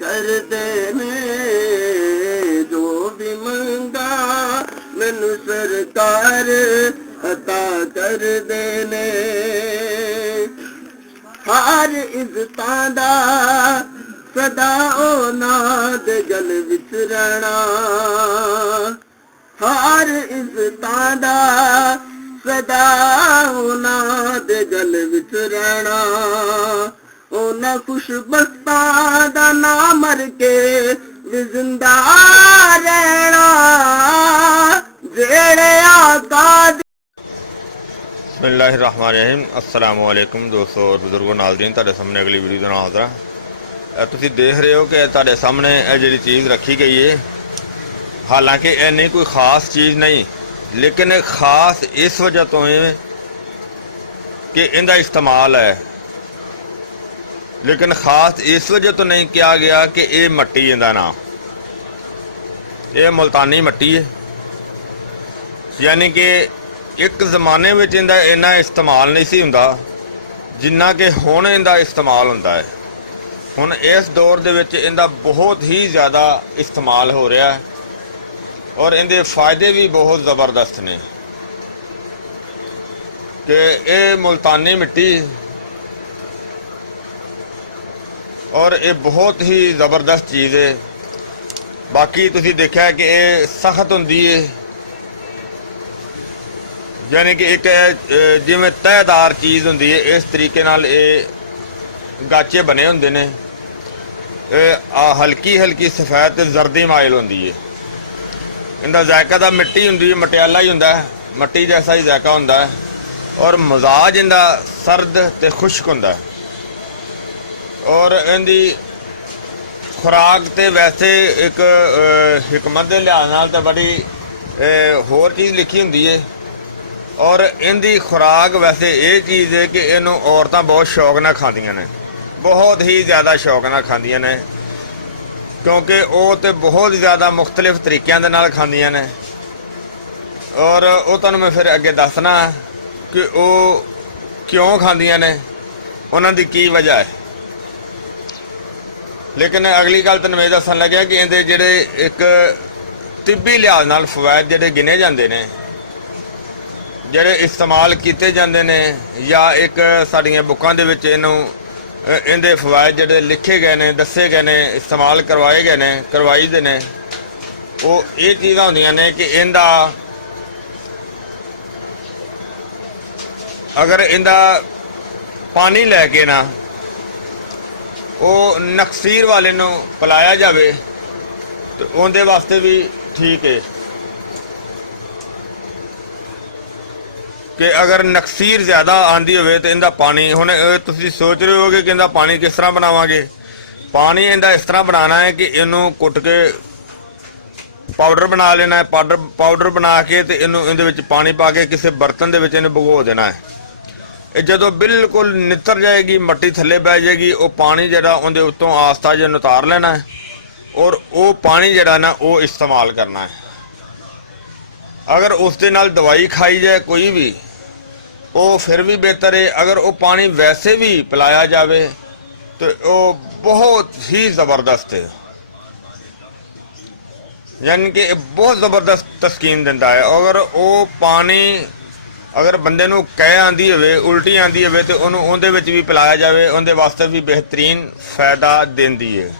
ਕਰਦੇ ਨੇ ਜੋ ਵੀ ਮੰਗਾ ਮੈਨੂੰ ਸਰਕਾਰ ਅਤਾ ਕਰਦੇ ਨੇ। ਹਰ ਇੱਜ਼ਤਾਂ ਦਾ ਸਦਾ ਉਹਨਾਂ ਦੇ ਗਲ ਵਿੱਚ ਰਹਿਣਾ, ਹਰ ਇੱਜ਼ਤਾਂ ਦਾ ਸਦਾ ਉਹਨਾਂ ਦੇ ਗਲ ਵਿੱਚ ਰਹਿਣਾ। ਉਹਨਾਂ ਖੁਸ਼ਬਖਤਾਂ ਦਾ ਨਾਂ ਮਰ ਕੇ ਵੀ ਜ਼ਿੰਦਾ ਰਹਿਣਾ, ਜਿਹੜੇ ਆਕਾ ਬਿਸਮਿल्लाहिर्रहमानिर्रहीम। अस्सलामु अलैकुम दोस्तों और बुजुर्गों नाज़रीन, ਤੁਹਾਡੇ ਸਾਹਮਣੇ अगली वीडियो ਨਾਲ ਹਾਜ਼ਰ ਹਾਂ। ਤੁਸੀਂ ਦੇਖ ਰਹੇ ਹੋ ਕਿ ਤੁਹਾਡੇ ਸਾਹਮਣੇ ਇਹ ਜਿਹੜੀ ਚੀਜ਼ ਰੱਖੀ ਗਈ ਹੈ, ਹਾਲਾਂਕਿ ਇਹ ਨਹੀਂ ਕੋਈ ख़ास चीज़ नहीं, लेकिन ख़ास इस वजह तो है कि इनका इस्तेमाल है, लेकिन ख़ास इस वजह तो नहीं किया गया कि ये मट्टी इनका नाम, ये मुल्तानी मट्टी है। यानी कि एक ज़माने में इनका इन्ना इस्तेमाल नहीं सी हुंदा जिन्ना कि हुण इनका इस्तेमाल हुंदा है। हुण इस दौर दे विच इनका बहुत ही ज़्यादा इस्तेमाल हो रहा है और इनके फ़ायदे भी बहुत ज़बरदस्त ने कि ये मुल्तानी मिट्टी और ये बहुत ही ज़बरदस्त चीज़ है। बाकी तुसीं देखा है कि ये सख्त हुंदी है, यानी कि एक जिवें तहदार चीज़ हुंदी है, इस तरीके नाल ये गाचे बने हुंदे ने। हल्की हल्की सफ़ैद ते जर्दी माइल हुंदी है। इनका जायका तो मिट्टी हुंदी है, मटियाला ही हुंदा है, मट्टी जैसा ही जायका हुंदा है और मजाज इनका सर्द ते खुश्क हुंदा है। और इनकी खुराक ते वैसे एक हिकमत के लिहाज नाल ते बड़ी होर चीज़ लिखी हुंदी है। और इनकी खुराक वैसे ये चीज़ है कि इनू औरतां बहुत शौक नाल खांदियां ने, बहुत ही ज़्यादा शौक नाल खांदियां ने, क्योंकि वो तो बहुत ज़्यादा मुख्तलिफ तरीक़ों के नाल खांदियां ने। और वो तुहानूं मैं फिर अगे दसना कि वो क्यों खांदियां ने, उन्हां दी की वजह है। लेकिन अगली गल तुहानूं मैं दसन लग्या कि इहदे जिहड़े एक तिब्बी लिहाज नाल फवैद जिहड़े गिने जांदे ने, ਜਿਹੜੇ इस्तेमाल किए जाते हैं या एक साड़ियाँ बुकां दे विच इनू इनके फवायद जिहड़े लिखे गए ने, दसे गए ने, इस्तेमाल करवाए गए ने, करवाईदे ने, वो ये चीज़ां होंदियां ने कि इनका अगर इनका पानी लैके ना वो नकसीर वाले नू पिलाया जाए तो उनके वास्ते भी ठीक है कि अगर नकसीर ज़्यादा आँदी हो तो इनका पानी हुण तुसीं सोच रहे हो कि इनका पानी किस तरह बनावांगे। पानी इनका इस तरह बनाना है कि इनू कुट के पाउडर बना लेना है, पाउडर बना के तो इनू इहदे विच पानी पा के किसी बर्तन दे विच इहनूं भगो देना है। जदों बिल्कुल नितर जाएगी, मट्टी थल्ले बह जाएगी, वो पानी जिहड़ा उहदे उत्तों आस्ता जिहा उतार लेना है और वो पानी जिहड़ा ना वो इस्तेमाल करना है। अगर उस दे नाल दवाई खाई जाए कोई भी, वो फिर भी बेहतर है। अगर वो पानी वैसे भी पिलाया जाए तो वो बहुत ही ज़बरदस्त है, यानी कि बहुत ज़बरदस्त तस्कीन दिंदा है। अगर वो पानी अगर बंदे नूं कै आंदी होवे, उल्टी आंदी होवे तो उहनूं उहदे विच भी पिलाया जाए, उहदे वास्ते भी बेहतरीन फ़ायदा दिंदी है।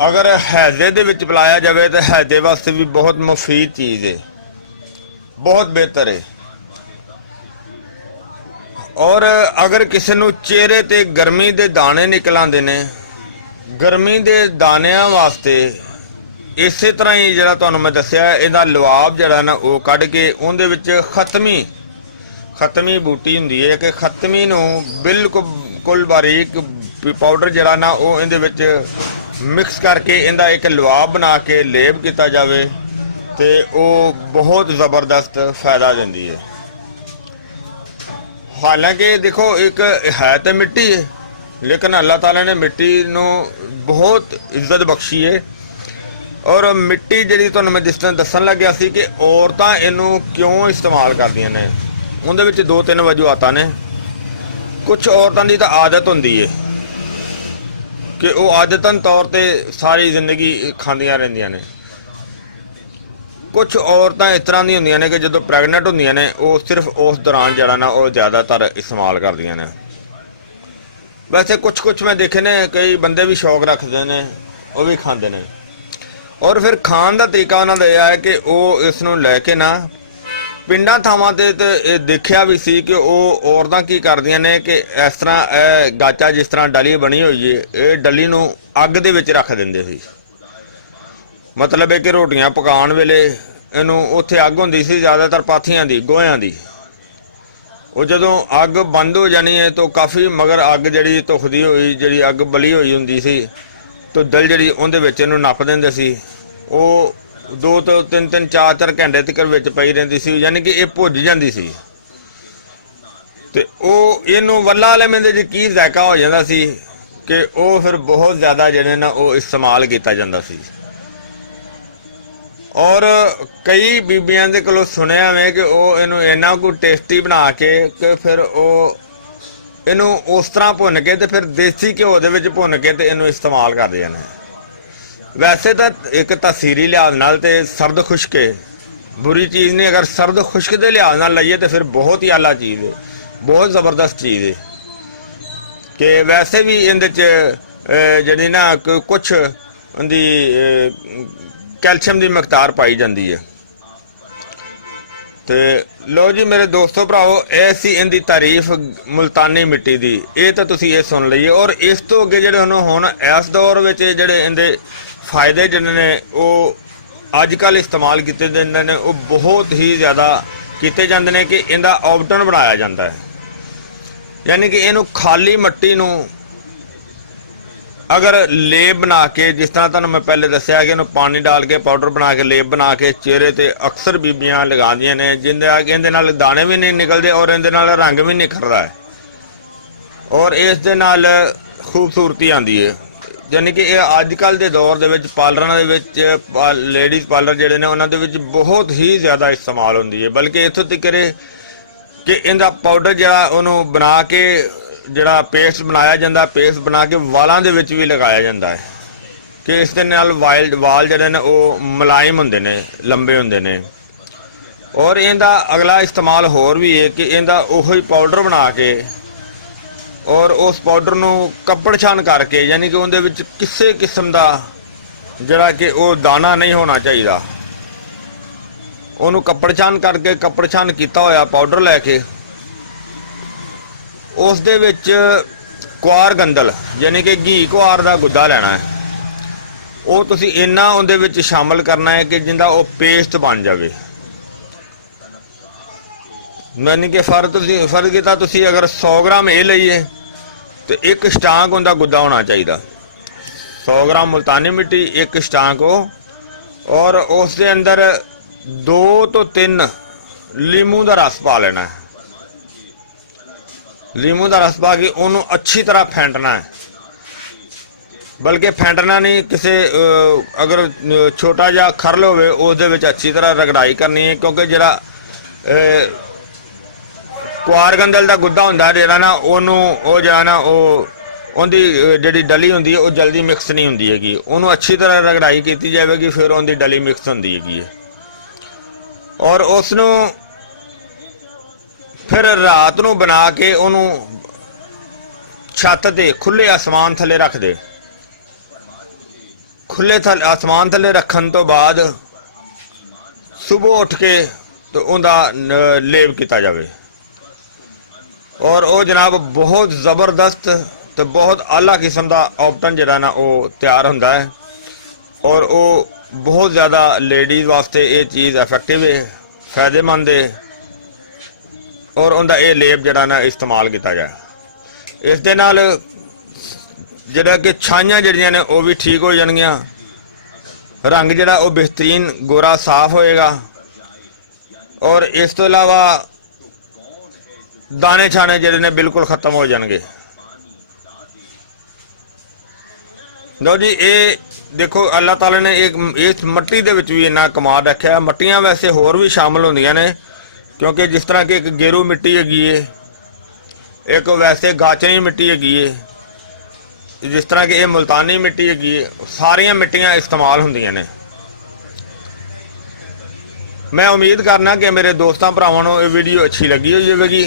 अगर हैजे दे विच पिलाया जाए तो हैजे वास्ते भी बहुत मुफीद चीज़ है, बहुत बेहतर है। और अगर किसी नूं चेहरे ते गर्मी दे दाने निकल आंदे ने, गर्मी दे दानियां वास्ते इसे तरह ही जिहड़ा तुहानूं मैं दस्सिया इहदा लवाब जिहड़ा ना वो कढ के उहदे विच खतमी बूटी हुंदी है कि खतमी नूं बिल्कुल बारीक पाउडर जिहड़ा ना वो इहदे विच मिक्स करके इहदा एक लवाब बना के लेप किया जाए तो वो बहुत ज़बरदस्त फ़ायदा दिंदी है। हालांकि देखो एक है तो मिट्टी है, लेकिन अल्लाह ताला ने मिट्टी नूं बहुत इज्जत बख्शी है। और मिट्टी जी तुहानूं मैं दसन लग गया सी कि औरतां इनू क्यों इस्तेमाल करदियां ने, उहदे विच दो तीन वजूहातां ने। कुछ औरतां दी तां आदत हुंदी है कि वो आदतन तौर पर सारी जिंदगी खांदियां रहिंदियां ने। कुछ औरतां इस तरह दी हुंदियां ने कि जदों प्रैगनेंट हुंदियां ने वो सिर्फ उस दौरान जिहड़ा ना वो ज़्यादातर इस्तेमाल करदियां ने। वैसे कुछ मैं देखे ने कई बंदे भी शौक रखते हैं, वो भी खाते हैं। और फिर खाण का तरीका उन्होंने यह है कि वो इसनूं लैके ना पिंडां थावां ते देखिया भी सी कि वो औरतां की करदियां ने कि इस तरह गाचा जिस तरह डली बनी हुई है, ये डली नूं अग दे विच रख दिंदे सी। मतलब है कि रोटियां पकाउण वेले इहनूं उत्थे अग हुंदी सी ज़्यादातर पाथियां दी, गोहियां दी। वो जदों अग बंद हो जानी है तो काफ़ी मगर अग जिहड़ी धुखदी होई जिहड़ी अग बली होई हुंदी सी तो दल जिहड़ी उहदे विच इहनूं नप दिंदे सी। वो 2 तो 3 4 घंटे तक विच पई रहिंदी सी, यानी कि ये भुज जांदी सी ते वो इहनूं वल्ला वाले में दे की ज़ायका हो जांदा सी कि वो फिर बहुत ज़्यादा जिहड़े ना वो इस्तेमाल किया जाता सी। और कई बीबियां दे कोलों सुनिया मैं कि वो इहनूं इन्ना कुछ टेस्टी बना के फिर वो इनू उस तरह भुन के ते फिर देसी घ्यो दे विच भुन के ते इनू इस्तेमाल करदे ने। वैसे तो एक तसीरी लिहाज नाल ते सर्द खुश्क है, बुरी चीज़ नहीं। अगर सर्द खुश्क के लिहाज नाल लईए तो फिर बहुत ही आला चीज़ है, बहुत ज़बरदस्त चीज़ है। कि वैसे भी इहदे च जिहड़ी ना कुछ उहदी कैल्शियम की मकदार पाई जाती है। तो लो जी मेरे दोस्तों भराओ, ऐसी इनकी तारीफ मुल्तानी मिट्टी की ये तो तुसी ये सुन लीए। और इस तो अगे जिहड़े हुण इस दौर में जिहड़े इहदे फायदे जिहड़े ने वो अजकल इस्तेमाल किए जाते हैं वो बहुत ही ज़्यादा किए जाते हैं कि इहदा ऑप्टन बनाया जाता है। यानी कि इनू खाली मट्टी नूं अगर लेप बना के, जिस तरह तुहानूं मैं पहले दस्सिया कि इन्हूं पानी डाल के पाउडर बना के लेप बना के चेहरे ते अक्सर बीबियां लगांदियां ने, जिंदे नाल दाने भी नहीं निकलते और इहदे नाल रंग भी निखरदा है और इस दे नाल खूबसूरती आंदी है। यानी कि ये अजकल के दौर दे विच पार्लरां दे विच लेडीज़ पार्लर जिहड़े ने उन्हां दे विच बहुत ही ज़्यादा इस्तेमाल हुंदी है। बल्कि इत्थों तक कि इहदा पाउडर जिहड़ा उहनूं बना के जिहड़ा पेस्ट बनाया जाता, पेस्ट बना के वालों के विच भी लगाया जाता है कि इस दे नाल वाल जिहड़े ने वो मुलायम हुंदे ने, लंबे हुंदे ने। और इहदा अगला इस्तेमाल होर भी है कि इहदा उही पाउडर बना के और उस पाउडर नूं कपड़ छान करके, यानी कि उहदे विच किसी किस्म का जिहड़ा कि वो दाना नहीं होना चाहिए, उहनूं कपड़ छान करके कपड़ छान किया होया पाउडर लैके उस दे विच कुआर गंदल यानी कि घी कुआर का गुद्दा लेना है, वो तुसी इन्ना उहदे विच शामिल करना है कि जिंदा वो पेस्ट बन जाए। यानी कि फर्ज किता तुसी अगर 100 ग्राम ये लईए तो 1 स्टांक उनका गुद्दा होना चाहिए। 100 ग्राम मुल्तानी मिट्टी 1 स्टांक हो और उस दे अंदर 2 तो 3 लीमू का रस पा लेना है। लीमू का रस पा के उन्होंने अच्छी तरह फेंटना है, बल्कि फेंटना नहीं, किसी अगर छोटा जा खरल होवे उस दे विच अच्छी तरह रगड़ाई करनी है। क्योंकि जिहड़ा कुआर गंदल का गुद्दा हुंदा जिहड़ा ना वो जिहड़ा ना वो उहदी जिहड़ी डली हुंदी है वो जल्दी मिक्स नहीं हुंदी हैगी। उहनूं अच्छी तरह रगड़ाई की जाएगी, फिर उहदी डली मिक्स हुंदी हैगी और उसनूं फिर रात नूं बना के उहनूं छत ते खुले आसमान थले रख दे। खुले आसमान थले रखन तो बाद सुबह उठ के तो उहदा लेप किया जाए और वो जनाब बहुत ज़बरदस्त तो बहुत आला किस्म का ऑप्टन जिहड़ा ना वो तैयार हुंदा है और वो बहुत ज़्यादा लेडीज़ वास्ते ये चीज़ इफेक्टिव है, फायदेमंद है और उनका ये लेप जिहड़ा ना इस्तेमाल किया जाए। इस दे नाल जिहड़ा कि छाइयां जिहड़ियां ने वो भी ठीक हो जाणगियां, रंग जिहड़ा वो बेहतरीन गोरा साफ होएगा और इस तो इलावा दाने छाने जिहड़े ने बिल्कुल खत्म हो जाएंगे। लो जी ये देखो अल्लाह ताला ने एक इस मट्टी दे विच भी इन्ना कमाल रखा। मट्टियां वैसे होर भी शामिल होंदियां ने, क्योंकि जिस तरह की एक गेरू मिट्टी हैगी है, एक वैसे गाचनी मिट्टी हैगी है, ਜਿਸ ਤਰ੍ਹਾਂ ਕਿ ਇਹ ਮੁਲਤਾਨੀ ਮਿੱਟੀ ਹੈਗੀ ਹੈ, ਸਾਰੀਆਂ ਮਿੱਟੀਆਂ ਇਸਤੇਮਾਲ ਹੁੰਦੀਆਂ ਨੇ। ਮੈਂ ਉਮੀਦ ਕਰਨਾ ਕਿ ਮੇਰੇ ਦੋਸਤਾਂ ਭਰਾਵਾਂ ਨੂੰ ਇਹ ਵੀਡੀਓ ਅੱਛੀ ਲੱਗੀ ਹੋਵੇਗੀ।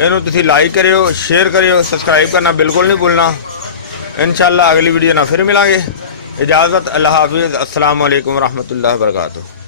ਇਹਨੂੰ ਤੁਸੀਂ ਲਾਈਕ ਕਰਿਓ, ਸ਼ੇਅਰ ਕਰਿਓ, ਸਬਸਕ੍ਰਾਈਬ ਕਰਨਾ ਬਿਲਕੁਲ ਨਹੀਂ ਭੁੱਲਣਾ। इंशाअल्लाह अगली वीडियो ना फिर मिलांगे। इजाज़त, अल्लाह हाफिज़, अस्सलाम वालेकुम रहमतुल्लाहि व बरकातुहू।